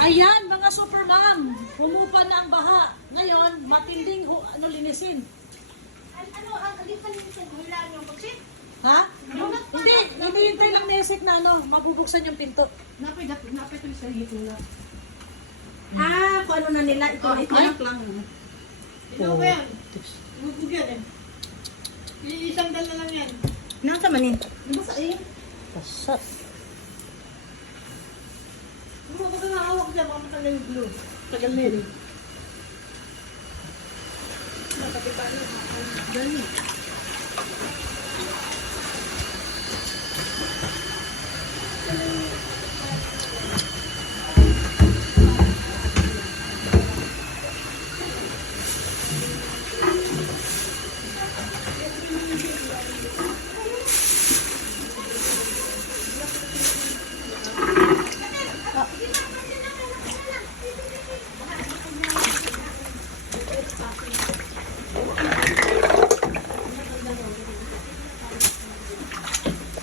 Ayan, mga supermom. Humupa na ang baha. Ngayon, matinding linisin. Ano, hindi pa linisin. Hulaan yung pagsit. Ha? Hindi, naghihintay lang nesek na mabubuksan yung pinto. Napay ito sa hito na. Kung ano na nila, ito lang. Ito ba yan? Bubog yan eh. Isang dal na lang yan. Nasa manin. Ano sa iyo? Kasat. Ano ba nakahawak dyan? Baka matagal yung glue. Tagal na yun. Nakatipa na. Dali.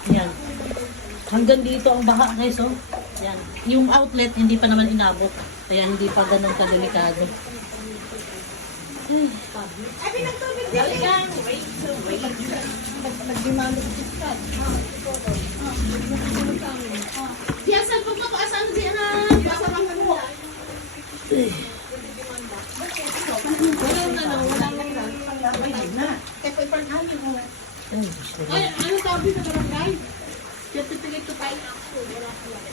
Yan. Hanggang dito ang baha, guys, oh. Yan. Yung outlet, hindi pa naman inabot. Kaya hindi pa ganun kadelikado. Ay, pinagtubig din. Daligan. Wait. Nagdimando ko siya. Diyan, saan pag mapaasan diyan na? Basa lang mo. Ay, ano sabi sa barangay? Certificate to file action. Wala ko lang.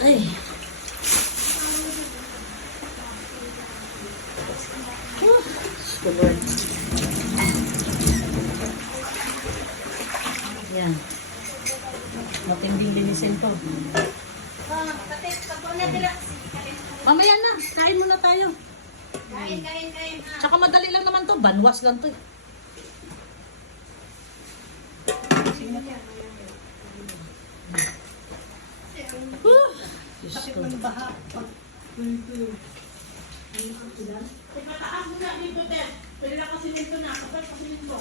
Ay. Good Lord. Yan. Matinding linisin to. Mamaya na, kain muna tayo. Kain. Tsaka madali lang naman to, banwas lang to. Diyos ko. Pagkataas mo na dito, Ted. Pwede lang kasi nito na. Kapag kasi nito.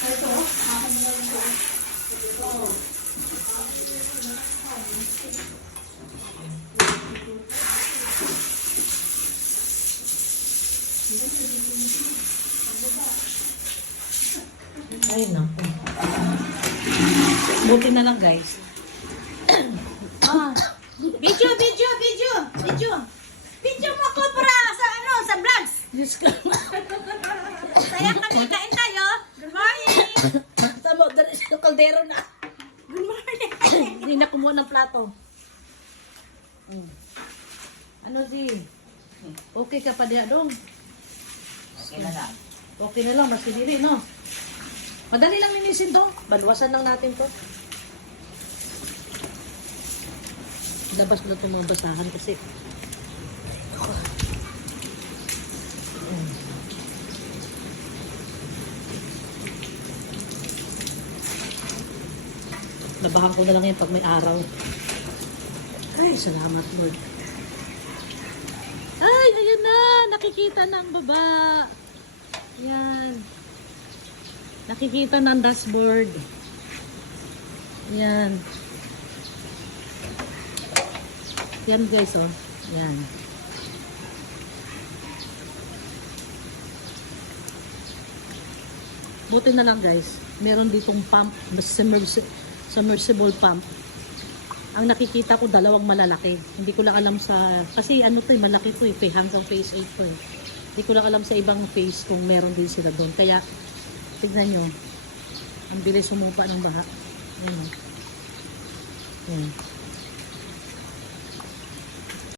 Ito, ako mo lang ito. Ay, naku. Buti na lang, guys. Video mo ko sa vlogs. Diyos ko. Saya kami, kain tayo. Good morning. Tama, dali sa kaldero na. Good morning. Hindi na kumuha ng plato. Ano, Di? Okay ka pa diya, dong? Okay na lang. Okay na lang, mas dili, no? Madali lang linisin to. Balwasan lang natin to. Labas mo na itong mga basahan kasi. Labahan ko na lang yan pag may araw. Ay, salamat, Lord. Ay, ayun na. Nakikita na ang baba. Yan. Nakikita na ang dashboard. Yan. Yan, guys, oh. Yan. Buti na lang, guys. Meron ditong pump, submersible pump. Ang nakikita ko, dalawang malalaki. Hindi ko lang alam sa... Kasi ano to, malaki to, hanggang phase 8 to. Hindi ko lang alam sa ibang phase kung meron din sila doon. Kaya, tignan nyo. Ang bilis sumupa ng baha. Ayan. Ayan.